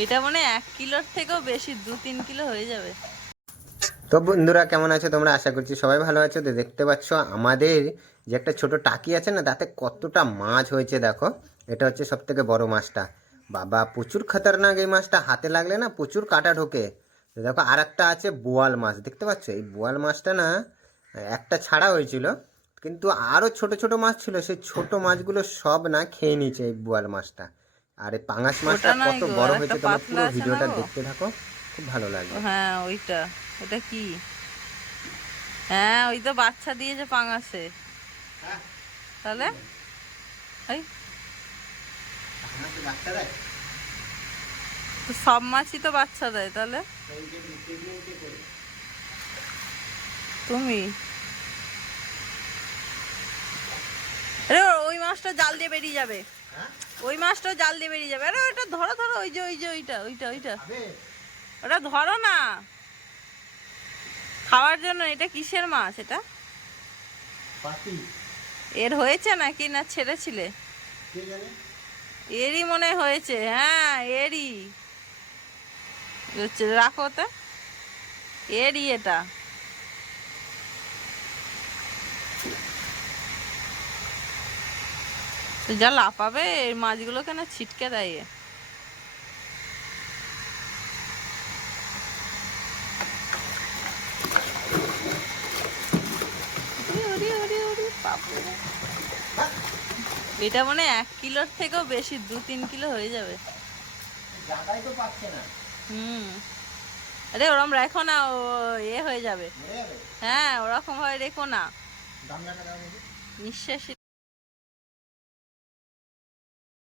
এটা মানে এক কিলোর থেকেও বেশি, দু তিন কিলো হয়ে যাবে। তো বন্ধুরা, কেমন আছো তোমরা? আশা করছি সবাই ভালো আছো। তো দেখতে পাচ্ছ, আমাদের যে একটা ছোট টাকি আছে না, তাতে কতটা মাছ হয়েছে দেখো। এটা হচ্ছে সব থেকে বড় মাছটা। বাবা, প্রচুর খতরনাক এই মাছটা। হাতে লাগলে না প্রচুর কাটা ঢোকে। তো দেখো আর একটা আছে বোয়াল মাছ। দেখতে পাচ্ছ? এই বোয়াল মাছটা না, একটা ছাড়া হয়েছিল, কিন্তু আরও ছোট ছোট মাছ ছিল। সেই ছোট মাছগুলো সব না খেয়ে নিয়েছে এই বোয়াল মাছটা। আর এই পাঙাশ মাছটা কত বড় হয়েছে তোমরা পুরো ভিডিওটা দেখতে থাকো খুব ভালো লাগবে। হ্যাঁ ওইটা। ওটা কি? হ্যাঁ ওই তো বাচ্চা দিয়েছে পাঙাশে। তাহলে? এই। তো সব মাছই তো বাচ্চা দেয় তাহলে? তুমি? আরে ওই মাছটা জাল দিয়ে বেরিয়ে যাবে। ওই মাছটা জাল দিয়ে বেরিয়ে যাবে। আরে ওইটা ধরো ধরো ওই যে ওই যে ওইটা ওইটা ওইটা। ওটা ধরো না। খাওয়ার জন্য এটা কিসের মাছ এটা? এর হয়েছে নাকি না ছেড়েছিলে? এরই মনে হয়েছে হ্যাঁ এরই। রাখো ওটা। এরই এটা। তো যা লাফাবে এই মাছগুলো কেন ছিটকে দেয় এটা মানে এক কিলোর থেকেও বেশি দু তিন কিলো হয়ে যাবে। হুম। আরে ওরম রেখো না ও এ হয়ে যাবে। হ্যাঁ ওরকম হয় রেখো না। নিঃশ্বাস